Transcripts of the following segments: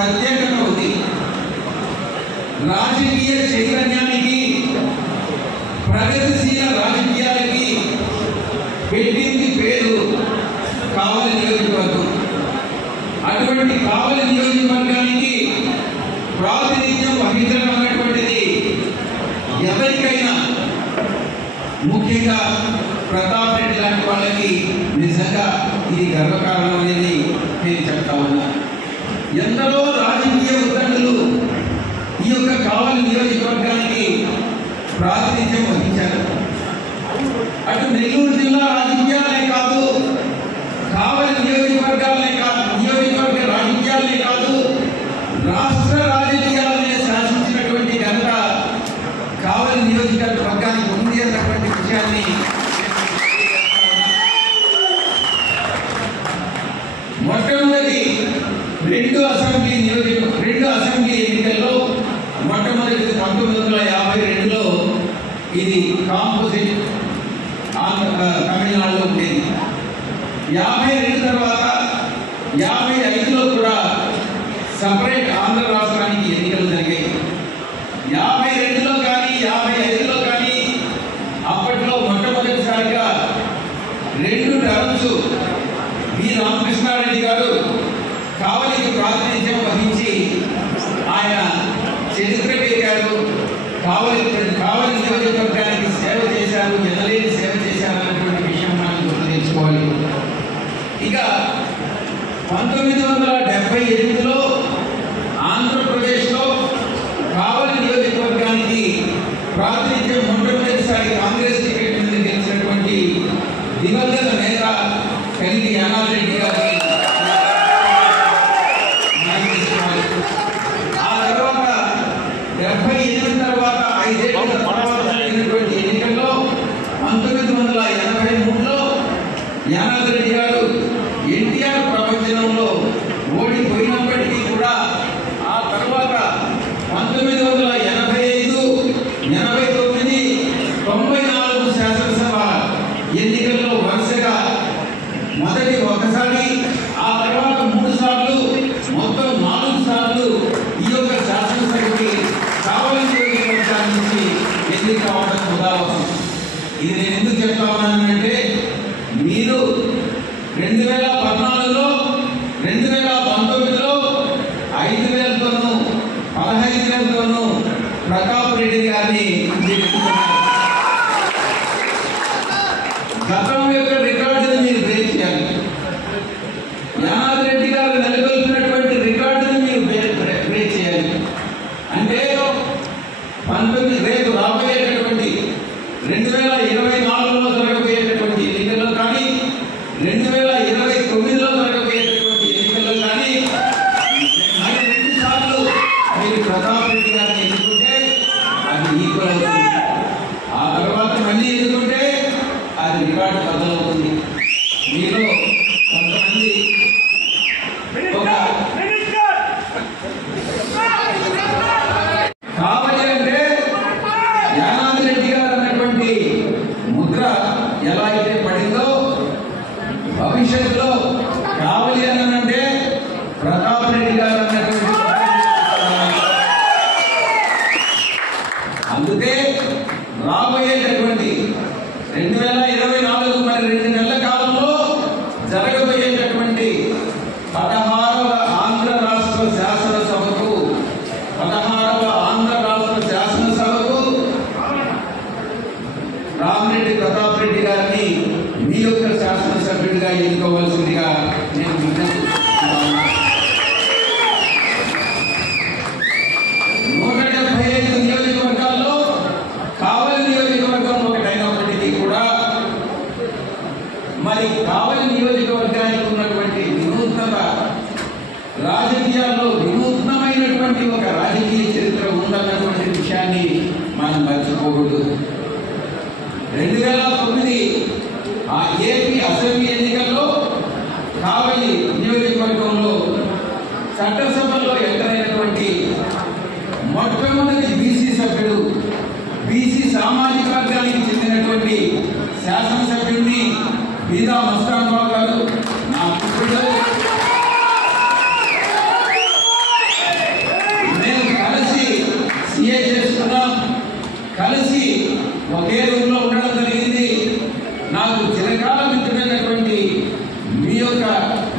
ప్రత్యేకత ఉంది. రాజకీయ చైతన్యానికి, ప్రగతిశీల రాజకీయాలకి పెట్టింది పేరు కావలి నియోజకవర్గం. అటువంటి కావలి నియోజకవర్గానికి ప్రాతినిధ్యం వహించడం అన్నటువంటిది ఎవరికైనా, ముఖ్యంగా ప్రతాప్ రెడ్డి లాంటి వాళ్ళకి నిజంగా ఇది గర్వకారణం అనేది నేను చెప్తా ఉన్నా. ఎందరో రాజకీయ ఉద్దండులు ఈ యొక్క కావలి నియోజకవర్గానికి ప్రాతినిధ్యం వహించారు. అటు నెల్లూరు జిల్లా రాజకీయాలనే కాదు, కావలి నియోజకవర్గాలనే కాదు, నియోజకవర్గ రాజకీయాలనే కాదు, రాష్ట్ర రాజకీయాలనే శాసించినటువంటి ఘనత కావలి నియోజకవర్గానికి ఉంది అన్నటువంటి విషయాన్ని మొట్టమొదటి రెండు అసెంబ్లీ ఎన్నికల్లో మొట్టమొదటి 1952లో ఇది కాంపోజిట్ తమిళనాడులో ఉండేది. 52 తర్వాత 55లో కూడా సపరేట్ ఆంధ్ర రాష్ట్రానికి ఎన్నికలు జరిగాయి. 52లో కానీ 55లో కానీ అప్పట్లో మొట్టమొదటిసారిగా 2 టర్మ్స్ వి రామకృష్ణారెడ్డి గారు కావలికి ప్రాతినిధ్యం వహించి ఆయన చరిత్ర పేరారు. కావలి నియోజకవర్గానికి సేవ చేశారు, ఎనలేని సేవ చేశారు అన్నటువంటి విషయం మనం గుర్తు తెచ్చుకోవాలి. ఇక 1978లో ఆంధ్రప్రదేశ్లో కావలి నియోజకవర్గానికి ప్రాతినిధ్యం మొట్టమొదటిసారి కాంగ్రెస్ టికెట్ మీద గెలిచినటువంటి దివంగత నేత కలిగి యానాది రెడ్డి గారి ఆ తర్వాత 78 తర్వాత 5 ఏళ్ల తర్వాత జరిగినటువంటి ఎన్నికల్లో 1983లో యానాది రెడ్డి గారు ఎన్టీఆర్ ప్రపంచంలో ఓడిపోయినప్పటికీ కూడా ఆ తర్వాత 1985, 89, 94 శాసనసభ ఎన్నికల్లో వరుసగా మొదటి ఒకసారి, ఆ తర్వాత 3 సార్లు, మొత్తం 4 సార్లు ఈ యొక్క శాసనసభకి కావలి నియోజకవర్గాల నుంచి ఎన్నిక కావడం ఉదాహరణ. ఇది నేను ఎందుకు చెప్తా ఉన్నానంటే, మీరు 2014లో 2019లో 5,000తోనూ 15,000తోనూ ప్రతాప్ రెడ్డి గారిని గతం యొక్క రికార్డుని మీరు బ్రేక్ చేయాలి. యానాది రెడ్డి గారు నెలకొల్పినటువంటి రికార్డుని మీరు బ్రేక్ చేయాలి. అంటే రేపు రాబోయేటటువంటి 2024లో జరగబోయేటటువంటి ఎన్నికల్లో కానీ, 2029లో జరగబోయేటటువంటి ఎన్నికల్లో కానీ 2 సార్లు మీరు ప్రతాప్ రెడ్డి గారిని ఎన్నుకుంటే అది ఈక్వల్ అవుతుంది. ఆ తర్వాత మళ్ళీ ఎన్నుకుంటే అది రికార్డు బద్దలవుతుంది. మీలో కొంతమంది కావలి అంటే యానాది రెడ్డి గారు అన్నటువంటి ముద్ర ఎలా అయితే పడిందో, భవిష్యత్తులో కావలి అనంటే ప్రతాప్ రెడ్డి గారు అన్నటువంటి. అందుకే రాబోయేటటువంటి 2024 మరి 2 నెలల కాలంలో జరగబోయేటటువంటి 16వ ఆంధ్ర రాష్ట్ర శాసనసభకు రామిరెడ్డి ప్రతాప్ రెడ్డి గారిని మీ యొక్క శాసనసభ్యుడిగా ఎన్నుకోవాల్సిందిగా నేను విజ్ఞప్తిస్తున్నాను. 175 నియోజకవర్గాల్లో కావలి నియోజకవర్గం ఒకటైనప్పటికీ కూడా మరి కావలి నియోజకవర్గానికి ఉన్నటువంటి వినూత్నత, రాజకీయాల్లో వినూత్నమైనటువంటి ఒక రాజకీయ చరిత్ర ఉందన్నటువంటి విషయాన్ని మనం మర్చిపోకూడదు. 2009 ఆ ఏపీ అసెంబ్లీ ఎన్నికల్లో కావలి నియోజకవర్గంలో చట్టసభలో ఎంటరైనటువంటి మొట్టమొదటి బీసీ సభ్యుడు, బీసీ సామాజిక వర్గానికి చెందినటువంటి శాసనసభ్యుడిని బీదా మస్తాన్ రావు గారు, నా పుత్రుడు ఒకే రూమ్ లో ఉండడం జరిగింది. నాకు చిరకాల మిత్రుడైనటువంటి మీ యొక్క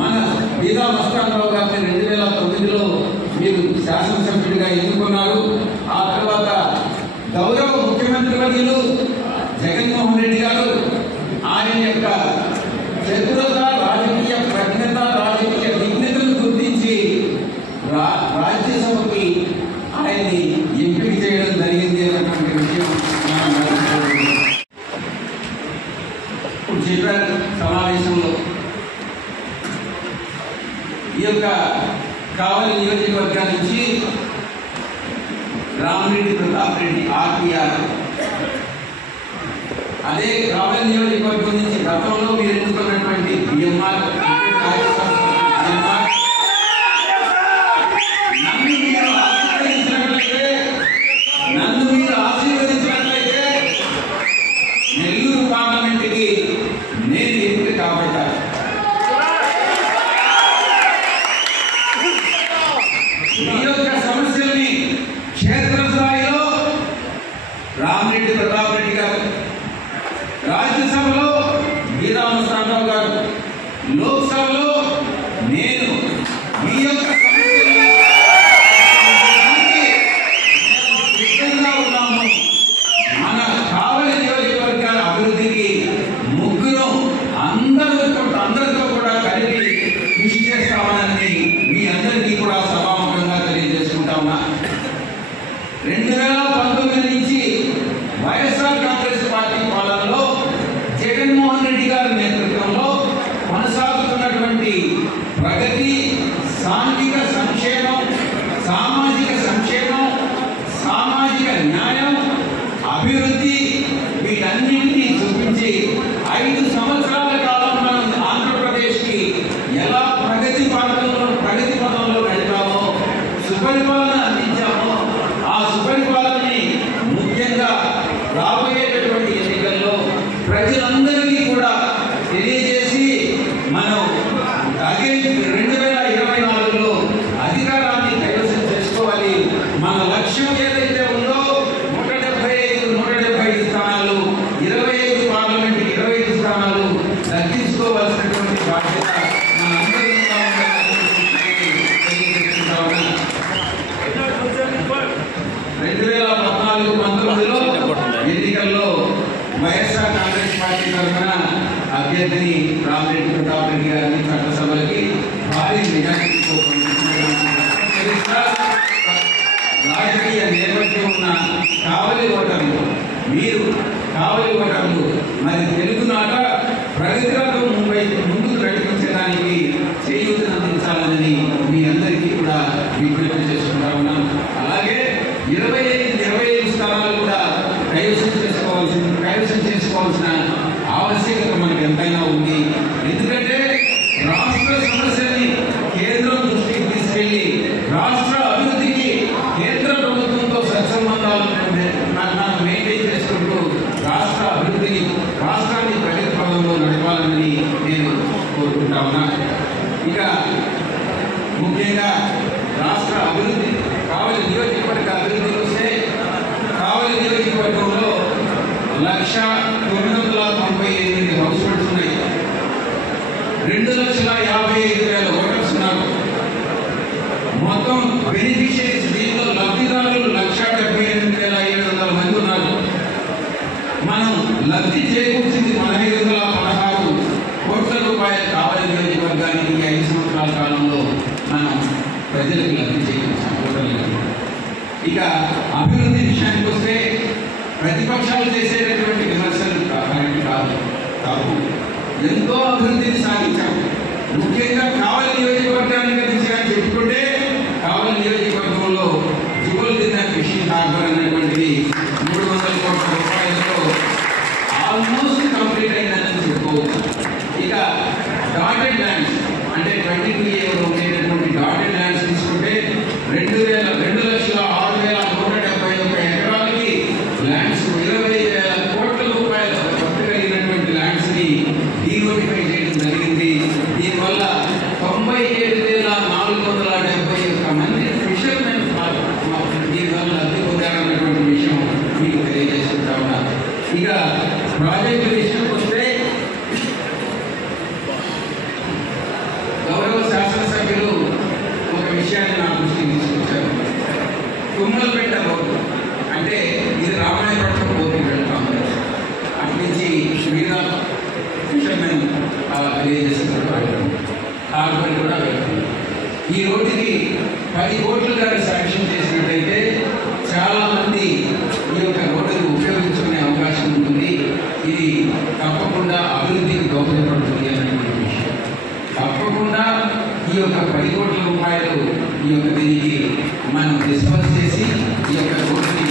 మన బీదా మస్తానరావు గారిని 2009లో మీరు శాసనసభ్యుడిగా ఎన్నుకున్నారు. ఆ తర్వాత గౌరవ ముఖ్యమంత్రి వర్యులు జగన్మోహన్ రెడ్డి గారు ఆయన యొక్క చతురత, రాజకీయ ప్రజ్ఞత, రాజకీయ విజ్ఞతను గుర్తించి రాజ్యసభకి ఆయన్ని ఎంపిక చేయడం జరిగింది అన్నటువంటి విషయం ఇప్పుడు చెప్పారు సమావేశంలో. ఈ యొక్క కావలి నియోజకవర్గం నుంచి రామిరెడ్డి ప్రతాప్ రెడ్డి ఆర్పిఆర్, అదే కావలి నియోజకవర్గం నుంచి గతంలో మీరు ఎన్నుకున్నటువంటి బిఎంఆర్, నన్ను మీరు ఆశీర్వదించినట్లయితే నెల్లూరు పార్లమెంట్కి నేను ఎంపిక కాబట్టాను. మీ యొక్క సమస్యల్ని క్షేత్రస్థాయిలో రామిరెడ్డి ప్రతాప్ రెడ్డి గారు, రాజ్యసభలో బీదా మస్తానరావు గారు, లోక్సభలో నేను మీ యొక్క సిద్ధంగా ఉన్నాము. మన కావలి నియోజకవర్గాల అభివృద్ధికి ముగ్గురు అందరితో కూడా కలిపి కృషి చేస్తామని మీ అందరికీ కూడా సభాముఖంగా తెలియజేసుకుంటా ఉన్నా. 2019 నుంచి వైఎస్ఆర్ కాంగ్రెస్ పార్టీ పాలనలో జగన్మోహన్ రెడ్డి గారి నేతృత్వంలో కొనసాగుతున్నటువంటి ప్రగతి, సాంఘిక సంక్షేమం, సామాజిక సంక్షేమం, సామాజిక న్యాయం, అభివృద్ధి వీటన్నింటినీ చూపించి 5 సంవత్సరాల కాలం మనం ఆంధ్రప్రదేశ్కి ఎలా ప్రగతి పథంలో నడిపామో, సుపరిపాలన అందించామో, ఆ సుపరిపాలనని ముఖ్యంగా రాబోయేటటువంటి ఎన్నికల్లో ప్రజలందరికీ కూడా తెలియజేసి మనం 2024లో అధికారాన్ని కైవసం చేసుకోవాలి. మన లక్ష్యం ఏదైతే ఉందో 175 స్థానాలు, 25 పార్లమెంట్కి 25 స్థానాలు దక్కించుకోవాల్సినటువంటి బాధ్యత మనందరి మీద ఉందని 2014-19లో ఎన్నికల్లో వైఎస్ఆర్ కాంగ్రెస్ పార్టీ తరఫున అభ్యర్థిని రామిరెడ్డి ప్రతాప్ రెడ్డి గారిని చట్టసభలకి భారీ మెజారిటీతో రాజకీయ నేపథ్యం ఉన్న కావలి ఓటర్లు, మీరు కావలి ఓటర్లు మరి తెలుగునాట ప్రగతిరథం ముందుకు నడిపించడానికి చేయూతనందించాలని మీ అందరికీ కూడా విజ్ఞప్తి చేసుకుంటా ఉన్నాం. అలాగే 25 స్థానాలు కూడా కైవసం చేసుకోవాల్సిన ఆవశ్యకత మనకు ఎంతైనా ఉంది. ఎందుకంటే రాష్ట్ర సమస్యల్ని కేంద్రం దృష్టికి తీసుకెళ్లి రాష్ట్ర అభివృద్ధికి కేంద్ర ప్రభుత్వంతో సత్సంబంధాలు మెయింటైన్ చేసుకుంటూ రాష్ట్ర అభివృద్ధిని, రాష్ట్రాన్ని ప్రగతి పదంలో నడపాలని నేను కోరుకుంటా ఉన్నా. ఇక ముఖ్యంగా రాష్ట్ర అభివృద్ధి, కావలి నియోజకవర్గ అభివృద్ధికి వస్తే కావలి నియోజకవర్గంలో 1,998 హౌస్ హోల్డ్స్ ఉన్నాయి. 2,55,000 ఓటర్స్ ఉన్నారు. మొత్తం బెనిఫిషియరీస్, దీనిలో లబ్ధిదారులు 1,78,700 మంది ఉన్నారు. మనం లబ్ధి చేకూర్చింది 1,516 కోట్ల రూపాయలు కావలి నియోజకవర్గానికి 5 సంవత్సరాల కాలంలో మనం ప్రజలకు లబ్ధి చేకూర్చాం. ఇక అభివృద్ధి విషయానికి వస్తే ప్రతిపక్షాలు చేసేటటువంటి విమర్శలు కాదు, ఎంతో అభివృద్ధిని సాధించాం. ముఖ్యంగా కావలి నియోజకవర్గాన్ని గురించి చెప్పుకుంటే కావలి నియోజకవర్గంలో జుబుల్దిన్న ఫిషింగ్ హార్బర్ అనేటువంటిది 300 కోట్ల రూపాయలతో ఆల్మోస్ట్ కంప్లీట్ అయిందని చెప్పుకోవచ్చు. ఇక డాటెడ్ ల్యాండ్స్ అంటే 22A ఉండేటటువంటి డాటెడ్ ల్యాండ్స్ తీసుకుంటే 2,06,171 ఎకరాలకి ల్యాండ్స్ 20,000 కోట్ల రూపాయల ఖర్చు కలిగినటువంటి ల్యాండ్స్ ని డీనోటిఫై చేయడం జరిగింది. దీనివల్ల 97,470 ఇక ప్రాజెక్టు విషయానికి వస్తే గౌరవ శాసనసభ్యులు ఒక విషయాన్ని నా దృష్టికి తీసుకొచ్చారు. తుమ్మలపేట రోడ్డు అంటే ఇది రామాయపట్నం పోటీ వెళ్తాం, అటు నుంచి మీద ఫిషర్మెన్ విలేజెస్ హార్బర్ కూడా వెళ్తాం. ఈ రోడ్డుకి 10 కోట్లు గారు శాంక్షన్ చేసినట్టయితే చాలా మంది ఈ యొక్క రోడ్డును ఉపయోగించుకునే అవకాశం ఉంటుంది. ఇది తప్పకుండా అభివృద్ధికి దోహదపడుతుంది అనేటువంటి విషయం. తప్పకుండా ఈ యొక్క 10 కోట్ల రూపాయలు ఈ యొక్క దీనికి మనం డిస్పర్స్ చేసి ఈ యొక్క రోడ్డుని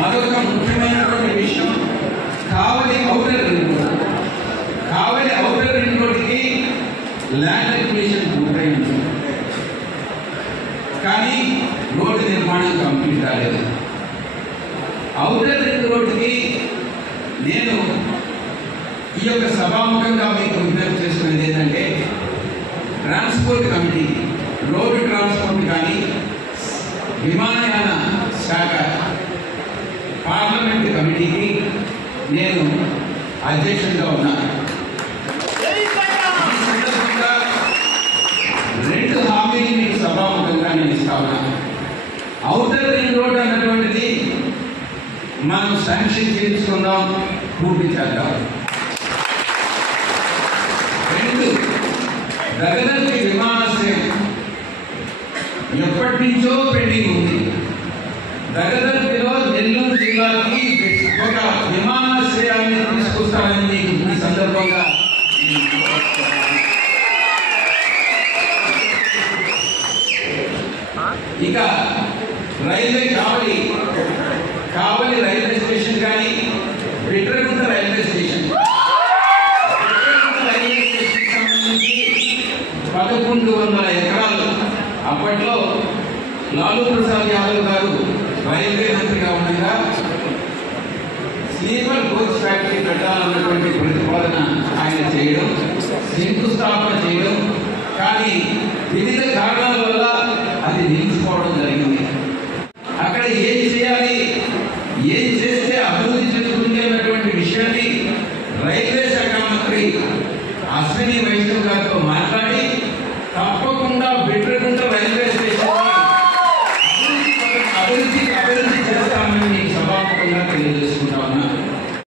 మరొక ముఖ్యమైనటువంటి విషయం కావలి ఔటర్ రింగ్ రోడ్. కావలి ఔటర్ రింగ్ రోడ్డుకి ల్యాండ్ అక్విజిషన్ పూర్తయింది, కానీ రోడ్డు నిర్మాణం కంప్లీట్ కాలేదు. ఔటర్ రింగ్ రోడ్డుకి నేను ఈ యొక్క సభాముఖంగా మీకు విజ్ఞప్తి చేసుకునేది ఏంటంటే ట్రాన్స్పోర్ట్ కమిటీ, రోడ్డు ట్రాన్స్పోర్ట్ కానీ విమానయాన శాఖ పార్లమెంట్ కమిటీకి నేను అధ్యక్షుడిగా ఉన్నాను. ఈ సందర్భంగా 2 హామీలు మీకు సభాముఖంగా నేను ఇస్తా ఉన్నాను. ఔటర్ రింగ్ రోడ్ అన్నటువంటిది మనం శాంక్షన్ చేయించుకుందాం, పూర్తి చేద్దాం. 2 గగనగిరి విమానాశ్రయం ఎప్పటి నుంచో పెండింగ్ ఉంది. గగనగిరిలో నెల్లూరు జిల్లాకి ఒక విమానాశ్రయాన్ని తీసుకొస్తానని మీకు ఈ సందర్భంగా ఇక రైల్వే కావలి రైల్వే స్టేషన్ కానీ బిట్రగుంట రైల్వే స్టేషన్ సంబంధించి 1100 ఎకరాలు అప్పట్లో లాలూ ప్రసాద్ యాదవ్ గారు రైల్వే మంత్రిగా ఉండగా స్లీపర్ కోచ్ ఫ్యాక్టరీ పెట్టాలన్నటువంటి ప్రతిపాదన ఆయన చేయడం, శంకుస్థాపన చేయడం, కానీ వివిధ కారణాల వల్ల అది నిలిచిపోవడం జరిగింది. అక్కడ ఏం చేయాలి, ఏం చేస్తే అభివృద్ధి చెందుతుంది అన్నటువంటి విషయాన్ని రైల్వే శాఖ మంత్రి అశ్విని వైష్ణవ్ గారితో మాట్లాడి తప్పకుండా బిట్రగుంట రైల్వే స్టేషన్ అభివృద్ధి చేస్తామని మీకు సభాముఖంగా తెలియజేస్తాను.